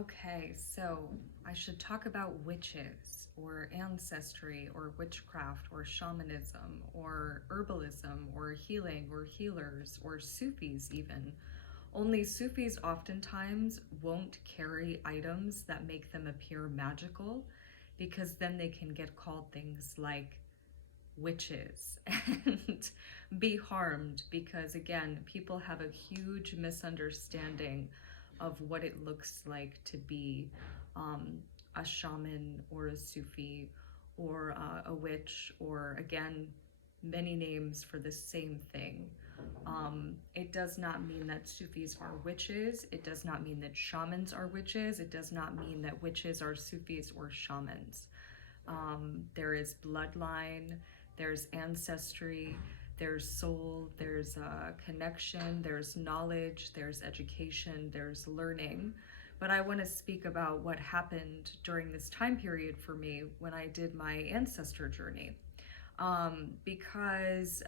Okay, so I should talk about witches or ancestry or witchcraft or shamanism or herbalism or healing or healers or Sufis even. Only Sufis oftentimes won't carry items that make them appear magical because then they can get called things like witches and be harmed because, again, people have a huge misunderstanding of what it looks like to be um, a shaman or a Sufi or a witch, or again, many names for the same thing. It does not mean that Sufis are witches. It does not mean that shamans are witches. It does not mean that witches are Sufis or shamans. There is bloodline, there's ancestry, there's soul, there's connection, there's knowledge, there's education, there's learning. But I want to speak about what happened during this time period for me when I did my ancestor journey. Because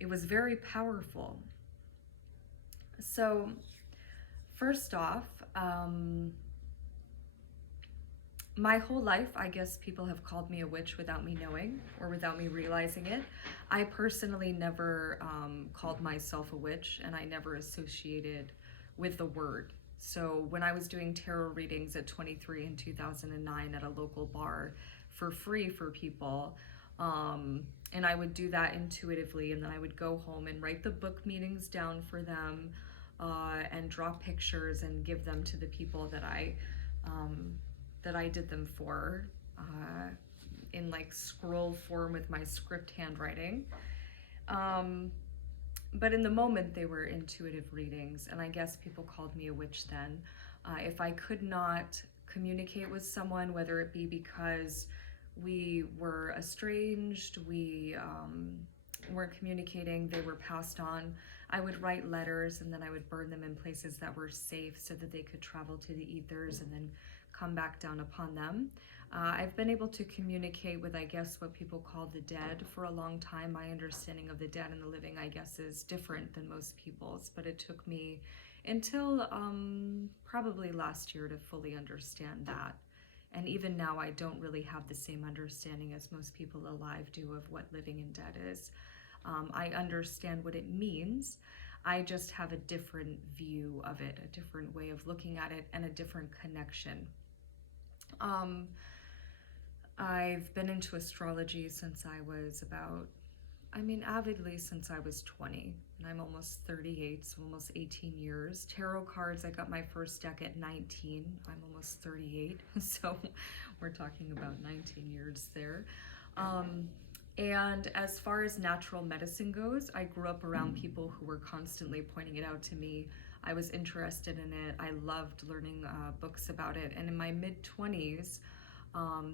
it was very powerful. So, first off, my whole life, I guess people have called me a witch without me knowing or without me realizing it. I personally never called myself a witch, and I never associated with the word. So when I was doing tarot readings at 23 in 2009 at a local bar for free for people, and I would do that intuitively, and then I would go home and write the book meanings down for them, and draw pictures and give them to the people that I did them for, in like scroll form with my script handwriting. But in the moment, they were intuitive readings, and I guess people called me a witch then. If I could not communicate with someone, whether it be because we were estranged, we weren't communicating, they were passed on, I would write letters and then I would burn them in places that were safe so that they could travel to the ethers and then come back down upon them. I've been able to communicate with, I guess, what people call the dead for a long time. My understanding of the dead and the living, I guess, is different than most people's, but it took me until probably last year to fully understand that. And even now, I don't really have the same understanding as most people alive do of what living and dead is. I understand what it means. I just have a different view of it, a different way of looking at it, and a different connection. I've been into astrology since I was avidly since I was 20, and I'm almost 38, so almost 18 years. Tarot cards, I got my first deck at 19. I'm almost 38, so we're talking about 19 years there. And as far as natural medicine goes, I grew up around people who were constantly pointing it out to me. I was interested in it. I loved learning books about it. And in my mid-20s,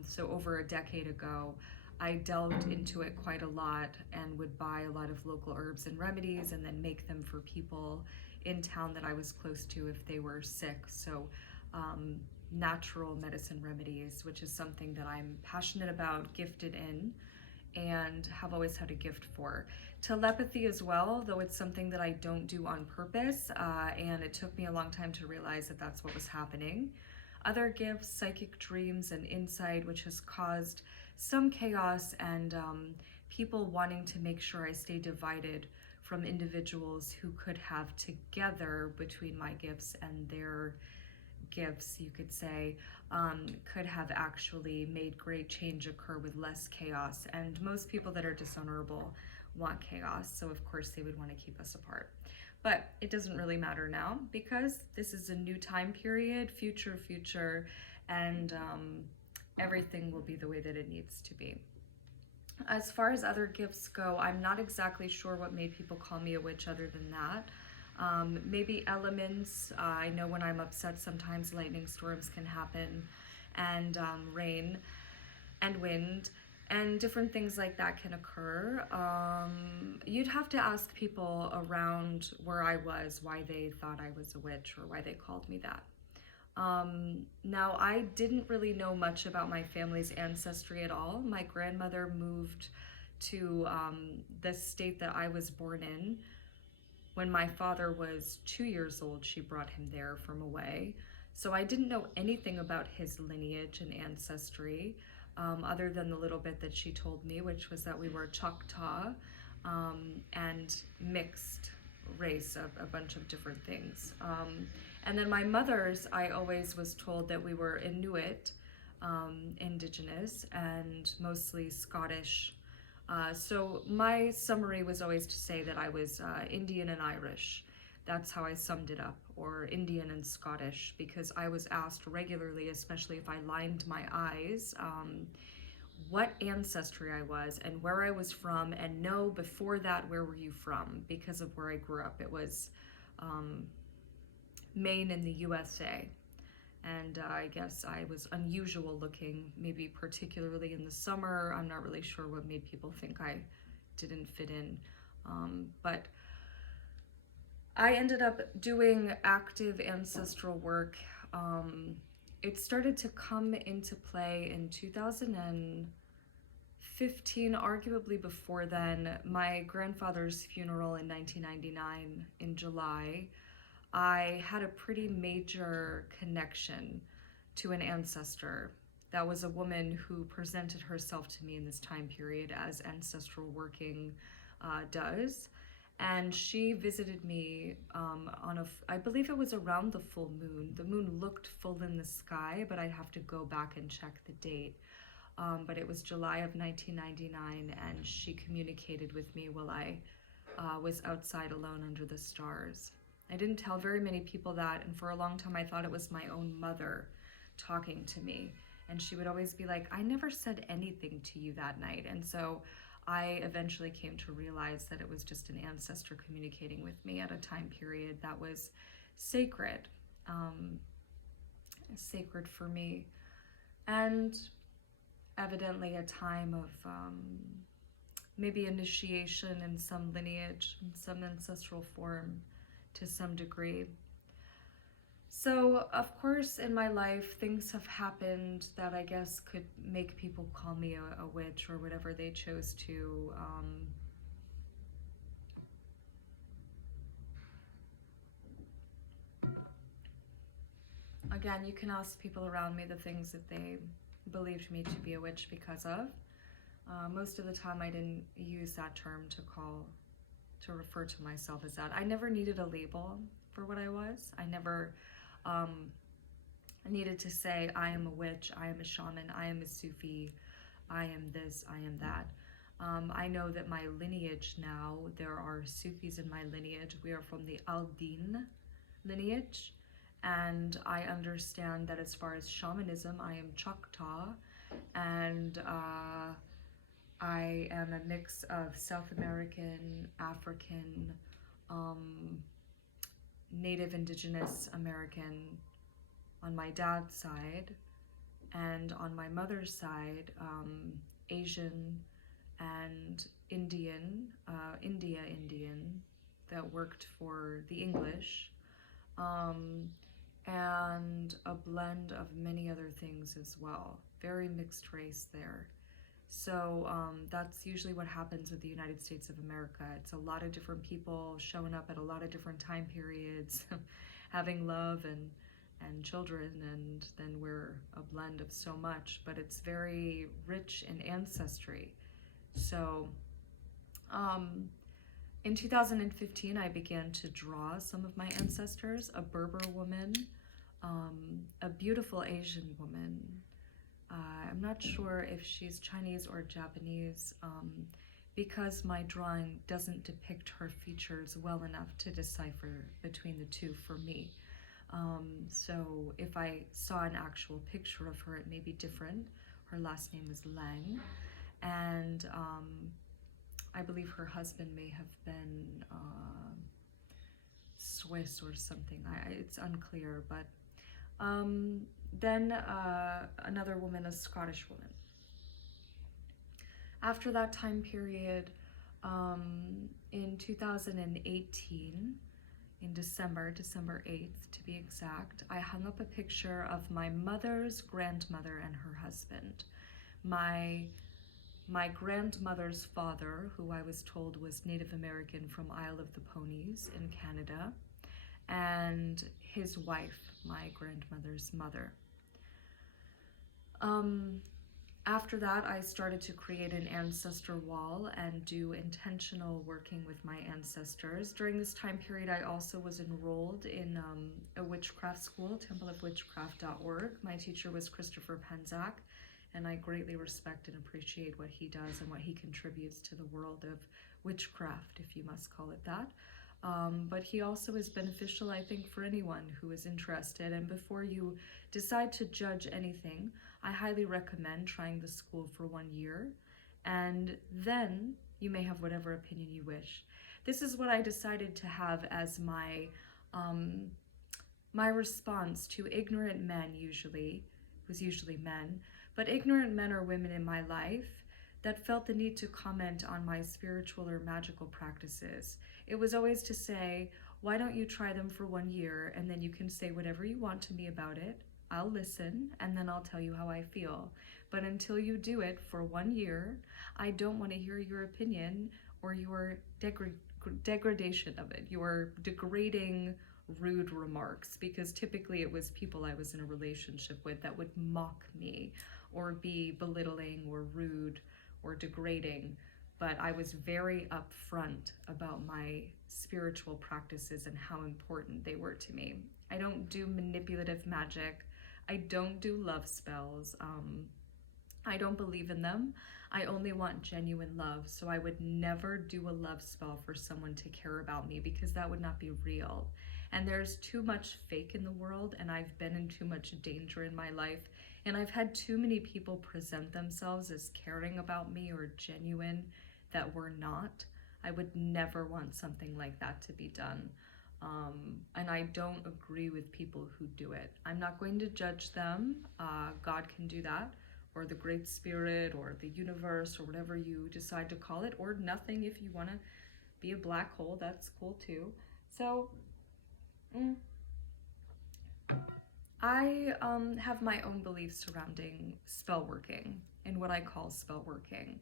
so over a decade ago, I delved into it quite a lot and would buy a lot of local herbs and remedies and then make them for people in town that I was close to if they were sick. So natural medicine remedies, which is something that I'm passionate about, gifted in, and have always had a gift for. Telepathy as well, though it's something that I don't do on purpose, and it took me a long time to realize that that's what was happening. Other gifts, psychic dreams and insight, which has caused some chaos and people wanting to make sure I stay divided from individuals who could have together between my gifts and their gifts, you could say, could have actually made great change occur with less chaos. And most people that are dishonorable want chaos, so of course they would want to keep us apart. But it doesn't really matter now because this is a new time period, future, and everything will be the way that it needs to be. As far as other gifts go, I'm not exactly sure what made people call me a witch other than that. Maybe elements. I know when I'm upset, sometimes lightning storms can happen, and rain and wind, and different things like that can occur. You'd have to ask people around where I was why they thought I was a witch or why they called me that. Now, I didn't really know much about my family's ancestry at all. My grandmother moved to the state that I was born in When my father was 2 years old, she brought him there from away. So I didn't know anything about his lineage and ancestry, other than the little bit that she told me, which was that we were Choctaw, and mixed race of a bunch of different things. And then my mother's, I always was told that we were Inuit, indigenous, and mostly Scottish. So my summary was always to say that I was Indian and Irish. That's how I summed it up, or Indian and Scottish, because I was asked regularly, especially if I lined my eyes, what ancestry I was and where I was from, and no, before that, where were you from? Because of where I grew up. It was Maine in the USA. And I guess I was unusual looking, maybe particularly in the summer. I'm not really sure what made people think I didn't fit in. But I ended up doing active ancestral work. It started to come into play in 2015, arguably before then. My grandfather's funeral in 1999 in July, I had a pretty major connection to an ancestor. That was a woman who presented herself to me in this time period as ancestral working does. And she visited me I believe it was around the full moon. The moon looked full in the sky, but I'd have to go back and check the date. But it was July of 1999, and she communicated with me while I was outside alone under the stars. I didn't tell very many people that, and for a long time I thought it was my own mother talking to me. And she would always be like, I never said anything to you that night. And so I eventually came to realize that it was just an ancestor communicating with me at a time period that was sacred, sacred for me. And evidently a time of maybe initiation in some lineage, in some ancestral form, to some degree. So, of course, in my life, things have happened that I guess could make people call me a witch or whatever they chose to. Again, you can ask people around me the things that they believed me to be a witch because of. Most of the time, I didn't use that term to refer to myself as that. I never needed a label for what I was. I never needed to say, I am a witch, I am a shaman, I am a Sufi, I am this, I am that. I know that my lineage now, there are Sufis in my lineage. We are from the Al-Din lineage. And I understand that as far as shamanism, I am Choctaw, and I am a mix of South American, African, Native Indigenous American on my dad's side, and on my mother's side, Asian and Indian, Indian, that worked for the English, and a blend of many other things as well. Very mixed race there. So that's usually what happens with the United States of America. It's a lot of different people showing up at a lot of different time periods, having love and children, and then we're a blend of so much, but it's very rich in ancestry. So in 2015, I began to draw some of my ancestors, a Berber woman, a beautiful Asian woman. I'm not sure if she's Chinese or Japanese, because my drawing doesn't depict her features well enough to decipher between the two for me. So if I saw an actual picture of her, it may be different. Her last name is Lang, and I believe her husband may have been Swiss or something. It's unclear, but then another woman, a Scottish woman. After that time period, in 2018, in December 8th to be exact, I hung up a picture of my mother's grandmother and her husband. My my grandmother's father, who I was told was Native American from Isle of the Ponies in Canada, and his wife, my grandmother's mother. After that, I started to create an ancestor wall and do intentional working with my ancestors. During this time period, I also was enrolled in a witchcraft school, templeofwitchcraft.org. My teacher was Christopher Penzak, and I greatly respect and appreciate what he does and what he contributes to the world of witchcraft, if you must call it that. But he also is beneficial, I think, for anyone who is interested. And before you decide to judge anything, I highly recommend trying the school for 1 year, and then you may have whatever opinion you wish. This is what I decided to have as my response to ignorant men. Usually, it was usually men, but ignorant men or women in my life that felt the need to comment on my spiritual or magical practices. It was always to say, why don't you try them for 1 year, and then you can say whatever you want to me about it. I'll listen, and then I'll tell you how I feel. But until you do it for 1 year, I don't want to hear your opinion or your degradation of it, your degrading, rude remarks, because typically it was people I was in a relationship with that would mock me or be belittling or rude or degrading. But I was very upfront about my spiritual practices and how important they were to me. I don't do manipulative magic. I don't do love spells. I don't believe in them. I only want genuine love. So I would never do a love spell for someone to care about me, because that would not be real. And there's too much fake in the world, and I've been in too much danger in my life. And I've had too many people present themselves as caring about me or genuine that were not. I would never want something like that to be done. And I don't agree with people who do it. I'm not going to judge them. God can do that, or the Great Spirit, or the universe, or whatever you decide to call it, or nothing. If you want to be a black hole, that's cool too. So I have my own beliefs surrounding spell working and what I call spell working.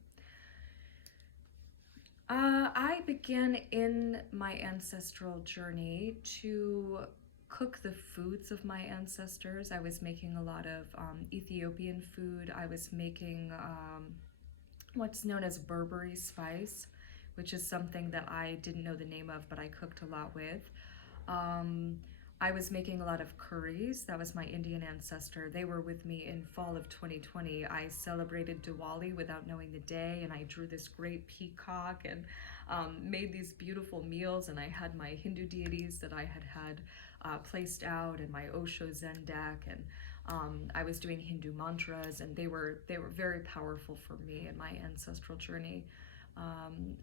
I began in my ancestral journey to cook the foods of my ancestors. I was making a lot of Ethiopian food. I was making what's known as Berberi spice, which is something that I didn't know the name of, but I cooked a lot with. I was making a lot of curries. That was my Indian ancestor. They were with me in fall of 2020. I celebrated Diwali without knowing the day, and I drew this great peacock and made these beautiful meals, and I had my Hindu deities that I had placed out, and my Osho Zen deck, and I was doing Hindu mantras, and they were very powerful for me in my ancestral journey.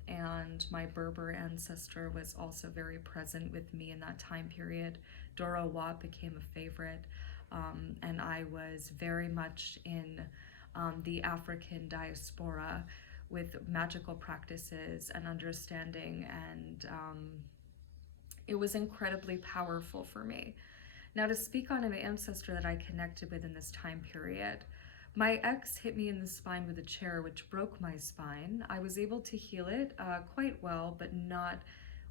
And my Berber ancestor was also very present with me in that time period. Dora Wat became a favorite, and I was very much in the African diaspora with magical practices and understanding, and it was incredibly powerful for me. Now, to speak on an ancestor that I connected with in this time period, my ex hit me in the spine with a chair, which broke my spine. I was able to heal it quite well, but not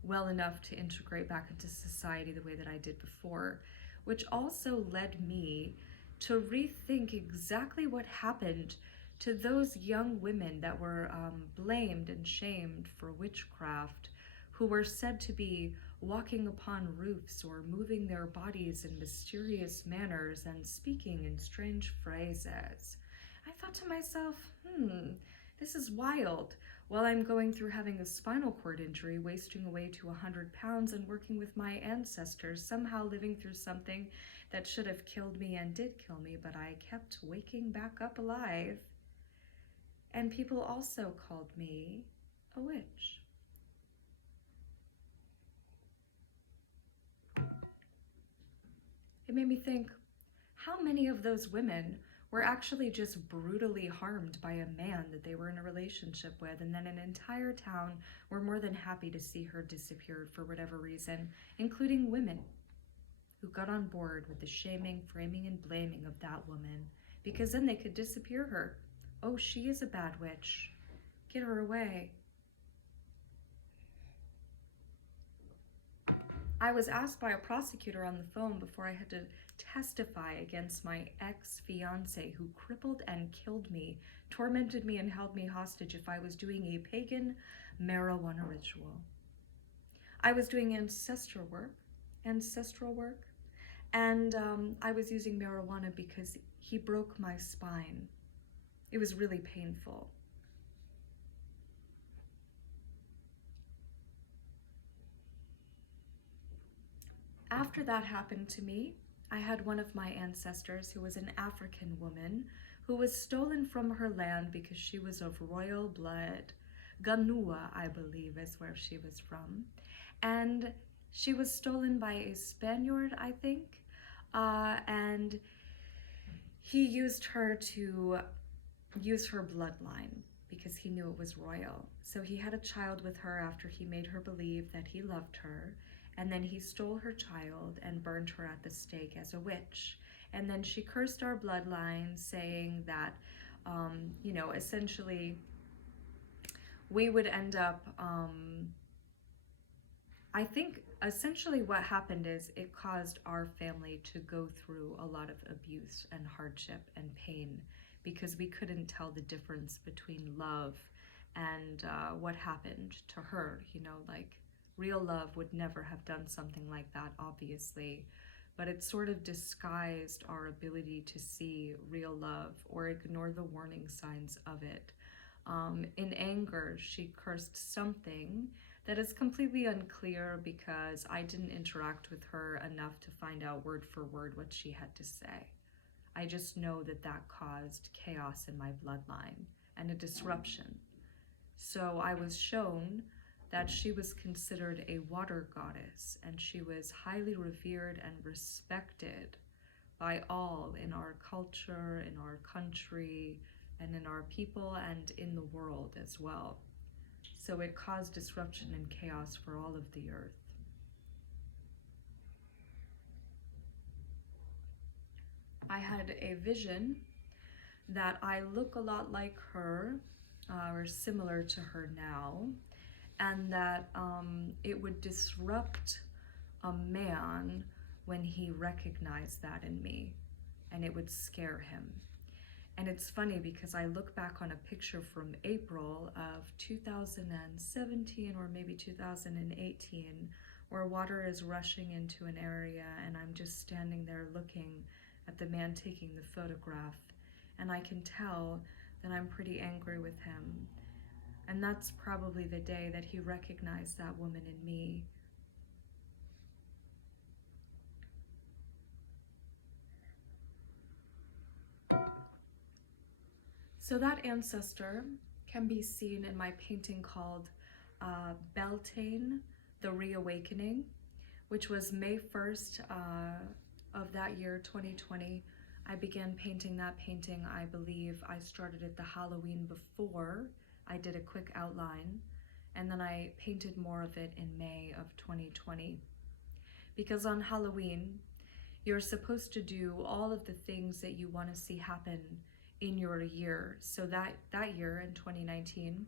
well enough to integrate back into society the way that I did before, which also led me to rethink exactly what happened to those young women that were blamed and shamed for witchcraft, who were said to be walking upon roofs or moving their bodies in mysterious manners and speaking in strange phrases. I thought to myself, this is wild. While I'm going through having a spinal cord injury, wasting away to 100 pounds, and working with my ancestors, somehow living through something that should have killed me and did kill me, but I kept waking back up alive. And people also called me a witch. It made me think, how many of those women were actually just brutally harmed by a man that they were in a relationship with, and then an entire town were more than happy to see her disappeared for whatever reason, including women who got on board with the shaming, framing, and blaming of that woman, because then they could disappear her. Oh, she is a bad witch. Get her away. I was asked by a prosecutor on the phone before I had to testify against my ex-fiance who crippled and killed me, tormented me, and held me hostage if I was doing a pagan marijuana ritual. I was doing ancestral work, and I was using marijuana because he broke my spine. It was really painful. After that happened to me, I had one of my ancestors who was an African woman who was stolen from her land because she was of royal blood. Ganua, I believe, is where she was from. And she was stolen by a Spaniard, I think, and he used her to use her bloodline because he knew it was royal. So he had a child with her after he made her believe that he loved her, and then he stole her child and burned her at the stake as a witch. And then she cursed our bloodline, saying that, essentially we would end up, I think essentially what happened is it caused our family to go through a lot of abuse and hardship and pain because we couldn't tell the difference between love and what happened to her. Like, real love would never have done something like that, obviously, but it sort of disguised our ability to see real love or ignore the warning signs of it. In anger, she cursed something that is completely unclear because I didn't interact with her enough to find out word for word what she had to say. I just know that that caused chaos in my bloodline and a disruption. So I was shown that she was considered a water goddess, and she was highly revered and respected by all in our culture, in our country, and in our people, and in the world as well. So it caused disruption and chaos for all of the earth. I had a vision that I look a lot like her, or similar to her now, and that it would disrupt a man when he recognized that in me, and it would scare him. And it's funny because I look back on a picture from April of 2017 or maybe 2018 where water is rushing into an area and I'm just standing there looking at the man taking the photograph, and I can tell that I'm pretty angry with him. And that's probably the day that he recognized that woman in me. So that ancestor can be seen in my painting called Beltane, The Reawakening, which was May 1st of that year, 2020. I began painting that painting, I believe I started it the Halloween before. I did a quick outline, and then I painted more of it in May of 2020. Because on Halloween, you're supposed to do all of the things that you want to see happen in your year. So that year in 2019,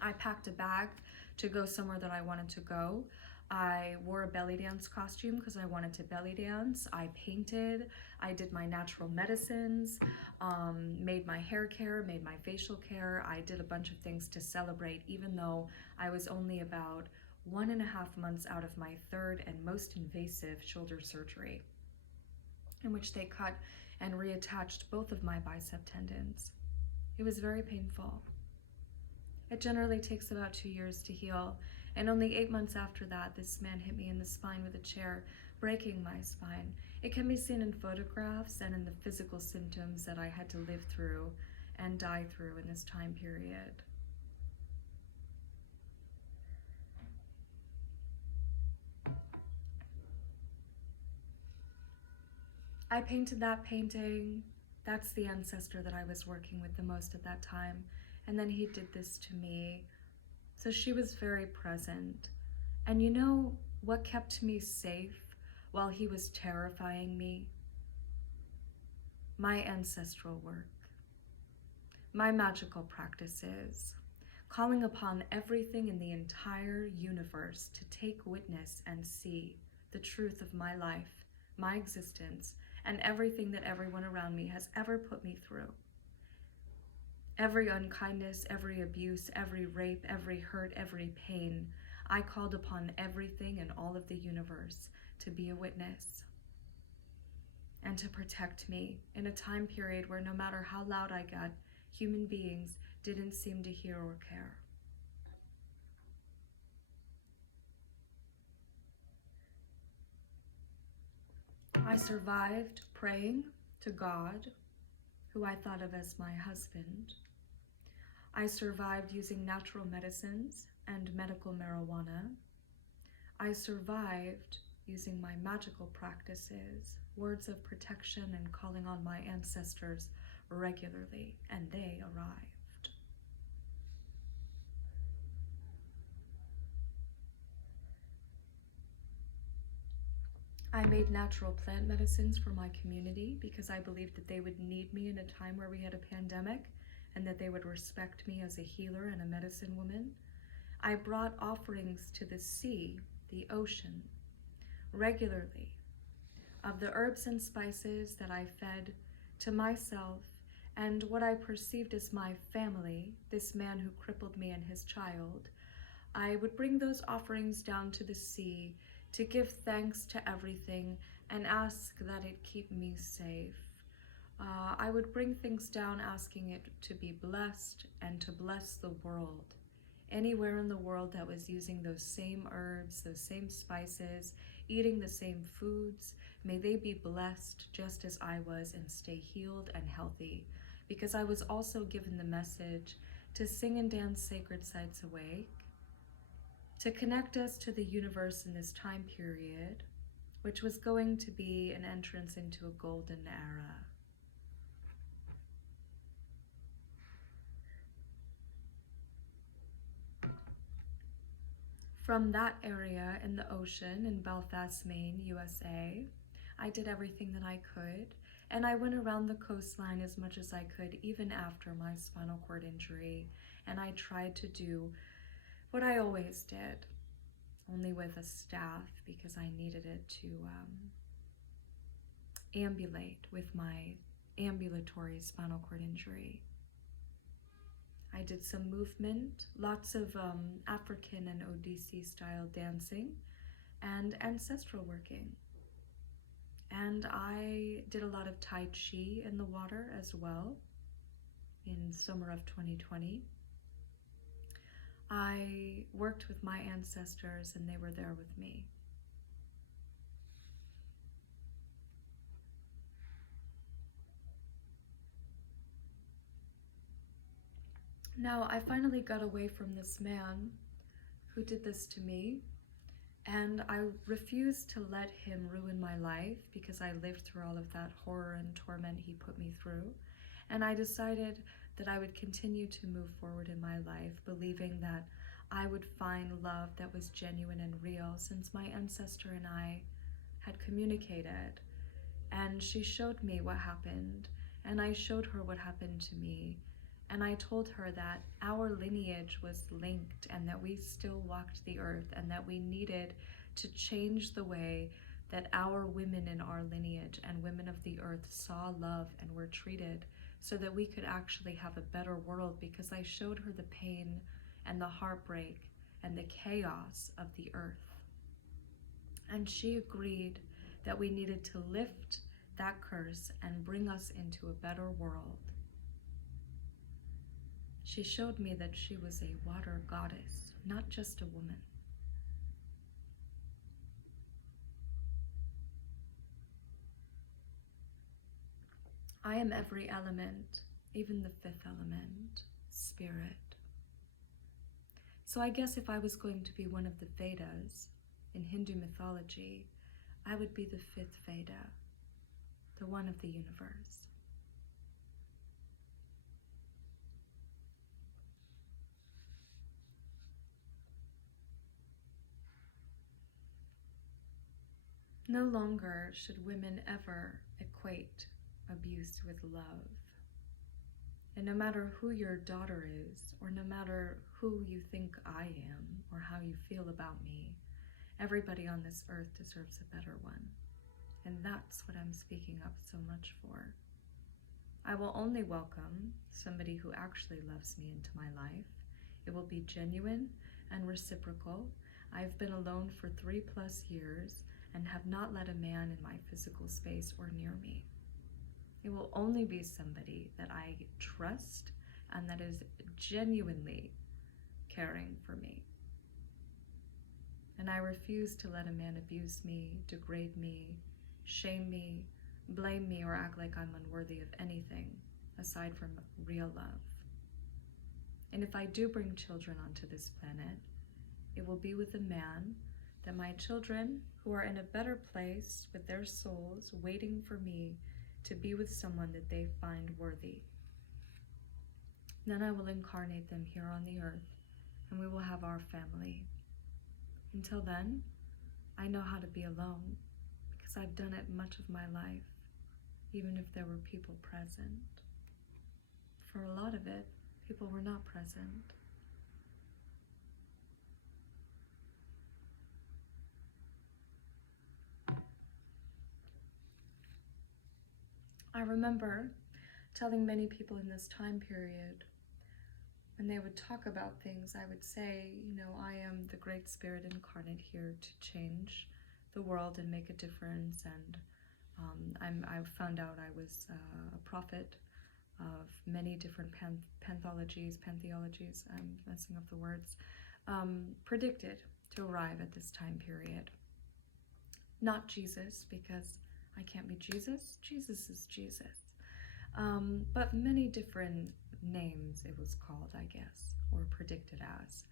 I packed a bag to go somewhere that I wanted to go. I wore a belly dance costume because I wanted to belly dance. I painted, I did my natural medicines, made my hair care, made my facial care. I did a bunch of things to celebrate, even though I was only about 1.5 months out of my third and most invasive shoulder surgery, in which they cut and reattached both of my bicep tendons. It was very painful. It generally takes about 2 years to heal, and only 8 months after that, this man hit me in the spine with a chair, breaking my spine. It can be seen in photographs and in the physical symptoms that I had to live through and die through in this time period. I painted that painting. That's the ancestor that I was working with the most at that time. And then he did this to me. So she was very present. And you know what kept me safe while he was terrifying me? My ancestral work, my magical practices, calling upon everything in the entire universe to take witness and see the truth of my life, my existence, and everything that everyone around me has ever put me through. Every unkindness, every abuse, every rape, every hurt, every pain, I called upon everything in all of the universe to be a witness and to protect me in a time period where no matter how loud I got, human beings didn't seem to hear or care. I survived praying to God, who I thought of as my husband. I survived using natural medicines and medical marijuana. I survived using my magical practices, words of protection, and calling on my ancestors regularly, and they arrived. I made natural plant medicines for my community because I believed that they would need me in a time where we had a pandemic and that they would respect me as a healer and a medicine woman. I brought offerings to the sea, the ocean, regularly, of the herbs and spices that I fed to myself and what I perceived as my family, this man who crippled me and his child. I would bring those offerings down to the sea to give thanks to everything and ask that it keep me safe. I would bring things down asking it to be blessed and to bless the world. Anywhere in the world that was using those same herbs, those same spices, eating the same foods, may they be blessed just as I was and stay healed and healthy. Because I was also given the message to sing and dance sacred sites awake, to connect us to the universe in this time period, which was going to be an entrance into a golden era. From that area in the ocean in Belfast, Maine, USA, I did everything that I could, and I went around the coastline as much as I could, even after my spinal cord injury, and I tried to do what I always did, only with a staff because I needed it to ambulate with my ambulatory spinal cord injury. I did some movement, lots of African and Odissi style dancing and ancestral working. And I did a lot of Tai Chi in the water as well in summer of 2020. I worked with my ancestors and they were there with me. Now, I finally got away from this man who did this to me, and I refused to let him ruin my life because I lived through all of that horror and torment he put me through. And I decided that I would continue to move forward in my life, believing that I would find love that was genuine and real, since my ancestor and I had communicated. And she showed me what happened, and I showed her what happened to me. And I told her that our lineage was linked and that we still walked the earth and that we needed to change the way that our women in our lineage and women of the earth saw love and were treated, so that we could actually have a better world, because I showed her the pain and the heartbreak and the chaos of the earth. And she agreed that we needed to lift that curse and bring us into a better world. She showed me that she was a water goddess, not just a woman. I am every element, even the fifth element, spirit. So I guess if I was going to be one of the Vedas in Hindu mythology, I would be the fifth Veda, the one of the universe. No longer should women ever equate abuse with love. And no matter who your daughter is, or no matter who you think I am, or how you feel about me, everybody on this earth deserves a better one. And that's what I'm speaking up so much for. I will only welcome somebody who actually loves me into my life. It will be genuine and reciprocal. I've been alone for 3+ years and have not let a man in my physical space or near me. It will only be somebody that I trust and that is genuinely caring for me. And I refuse to let a man abuse me, degrade me, shame me, blame me, or act like I'm unworthy of anything aside from real love. And if I do bring children onto this planet, it will be with a man that my children, who are in a better place with their souls, waiting for me to be with someone that they find worthy. Then I will incarnate them here on the earth, and we will have our family. Until then, I know how to be alone, because I've done it much of my life, even if there were people present. For a lot of it, people were not present. I remember telling many people in this time period, when they would talk about things, I would say, I am the Great Spirit incarnate here to change the world and make a difference. And I found out I was a prophet of many different pantheologies, I'm messing up the words, predicted to arrive at this time period. Not Jesus, because I can't be Jesus. Jesus is Jesus. But many different names it was called, I guess, or predicted as.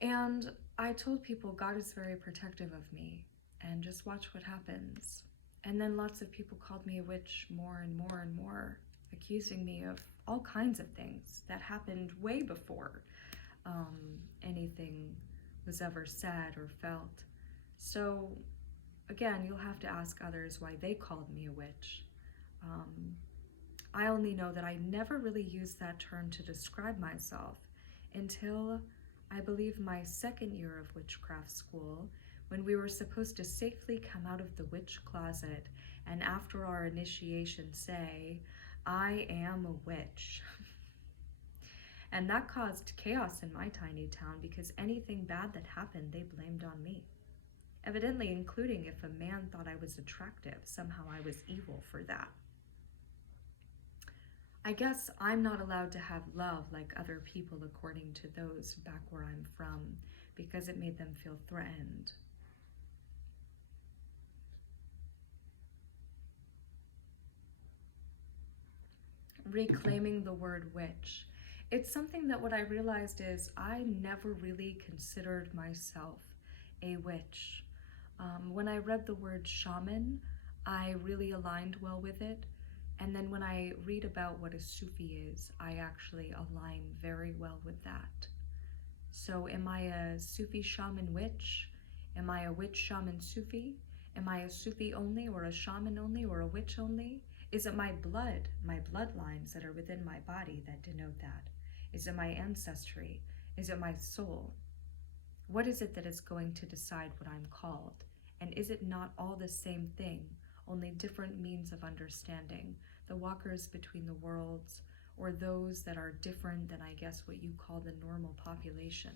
And I told people God is very protective of me, and just watch what happens. And then lots of people called me a witch more and more and more, accusing me of all kinds of things that happened way before anything was ever said or felt. So again, you'll have to ask others why they called me a witch. I only know that I never really used that term to describe myself until, I believe, my 2nd year of witchcraft school, when we were supposed to safely come out of the witch closet and after our initiation say, I am a witch. And that caused chaos in my tiny town, because anything bad that happened, they blamed on me. Evidently, including if a man thought I was attractive, somehow I was evil for that. I guess I'm not allowed to have love like other people, according to those back where I'm from, because it made them feel threatened. Reclaiming the word witch. It's something that what I realized is I never really considered myself a witch. When I read the word shaman, I really aligned well with it. And then when I read about what a Sufi is, I actually align very well with that. So am I a Sufi shaman witch? Am I a witch shaman Sufi? Am I a Sufi only, or a shaman only, or a witch only? Is it my blood, my bloodlines that are within my body that denote that? Is it my ancestry? Is it my soul? What is it that is going to decide what I'm called? And is it not all the same thing, only different means of understanding? The walkers between the worlds, or those that are different than, I guess, what you call the normal population.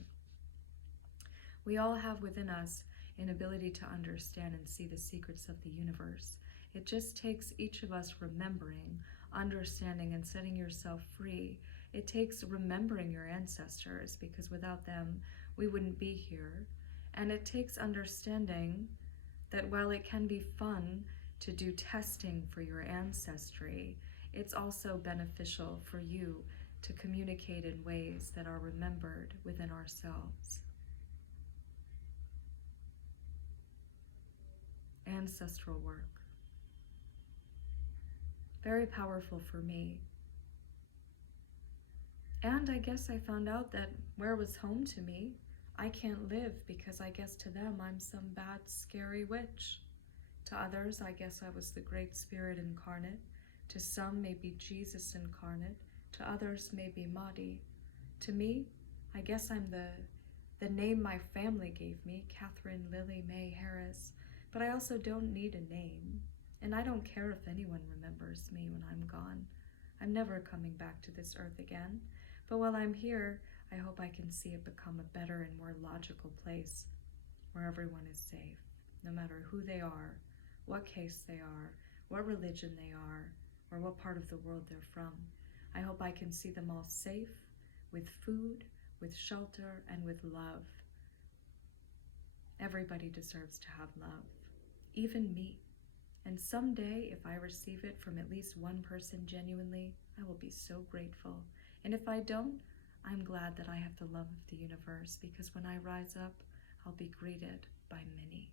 We all have within us an ability to understand and see the secrets of the universe. It just takes each of us remembering, understanding, and setting yourself free. It takes remembering your ancestors, because without them, we wouldn't be here. And it takes understanding that while it can be fun to do testing for your ancestry, it's also beneficial for you to communicate in ways that are remembered within ourselves. Ancestral work. Very powerful for me. And I guess I found out that where was home to me, I can't live, because I guess to them I'm some bad, scary witch. To others, I guess I was the Great Spirit incarnate, To some may be Jesus incarnate, to others may be Mahdi. To me, I guess I'm the name my family gave me, Catherine Lily May Harris, but I also don't need a name, and I don't care if anyone remembers me when I'm gone. I'm never coming back to this earth again, but while I'm here, I hope I can see it become a better and more logical place where everyone is safe, no matter who they are, what caste they are, what religion they are, or what part of the world they're from. I hope I can see them all safe, with food, with shelter, and with love. Everybody deserves to have love, even me. And someday, if I receive it from at least one person genuinely, I will be so grateful. And if I don't, I'm glad that I have the love of the universe, because when I rise up, I'll be greeted by many.